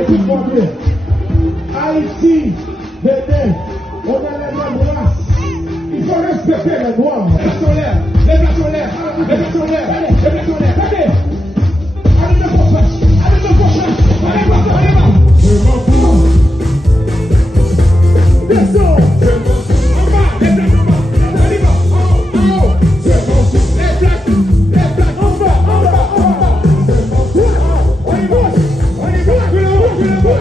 Écoute-moi bien. Haïti, Bénin, on a les mêmes races. Il faut respecter les noirs. Les gars sont l'air, les gars sont l'air, les gars sont l'air, les gars sont l'air. Allez, allez, le prochain, allez, le prochain, allez, allez, je m'en fous. Descends. En bas, les plaques en bas, allez, en haut, je m'en fous. Les plaques en bas, en bas, en bas. On y va, on y va, on y va.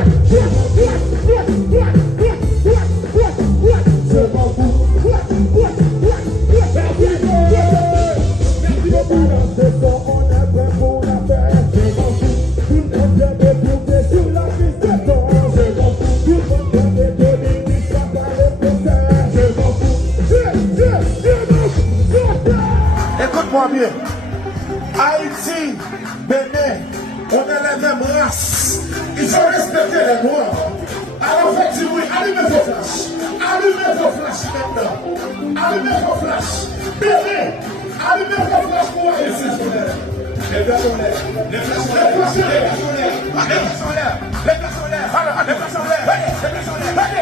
Écoute-moi bien. Haïti, Bénin, on a la même race. Il faut respecter les noirs. Alors faites du bruit, allumez vos flashs. Allumez vos flashs maintenant. Allumez vos flashs. Bénin, allumez vos flashs pour Haïti. Les gars sont l'air. Les gars sont l'air. Les gars sont l'air. Les gars sont l'air. Les gars sont l'air. Les gars sont l'air. Les gars sont l'air.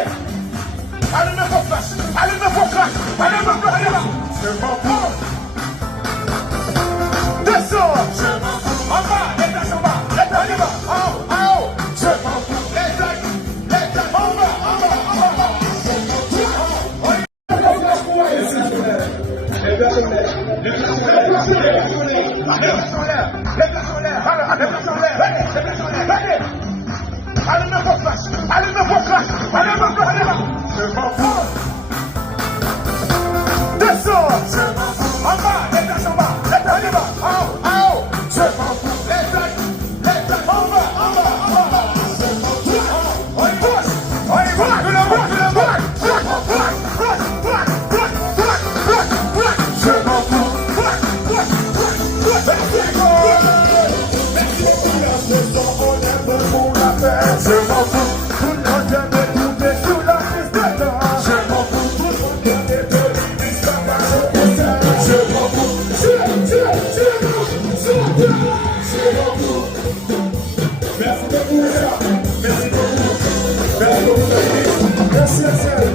Allumez vos flashs. Allumez vos flashs. Allumez vos flashs. Je m'en fous. Descends. Je m'en fous. En bas. Les gars sont bas. Les gars sont bas. En haut. En haut. Je m'en fous. Les gars. Les gars. En bas. En bas. En bas. On y va. Les gars sont l'air. Les gars sont l'air. Les gars sont l'air. Les gars sont l'air. Les gars sont l'air. Allumez vos flashs. Allumez vos flashs. Allumez vos flashs. Je m'en fous. Descends. Je m'en fous. En bas. Les gars sont bas. Les gars sont bas. En haut. En haut. Je m'en fous. Les gars. Les gars. En bas. En bas. En bas. Je m'en fous. On y va. On y va. Je m'en fous. Je m'en fous. Je m'en fous, tout le monde vient me trouver sous la piste de temps. Je m'en fous, tout le monde vient me donner des scandales. Je m'en fous, je m'en fous. Merci beaucoup, ça. Merci beaucoup. Merci beaucoup, merci, Axel.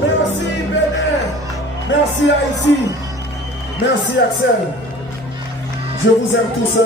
Merci, Bénin. Merci, Haïti. Merci, Axel. Je vous aime tous.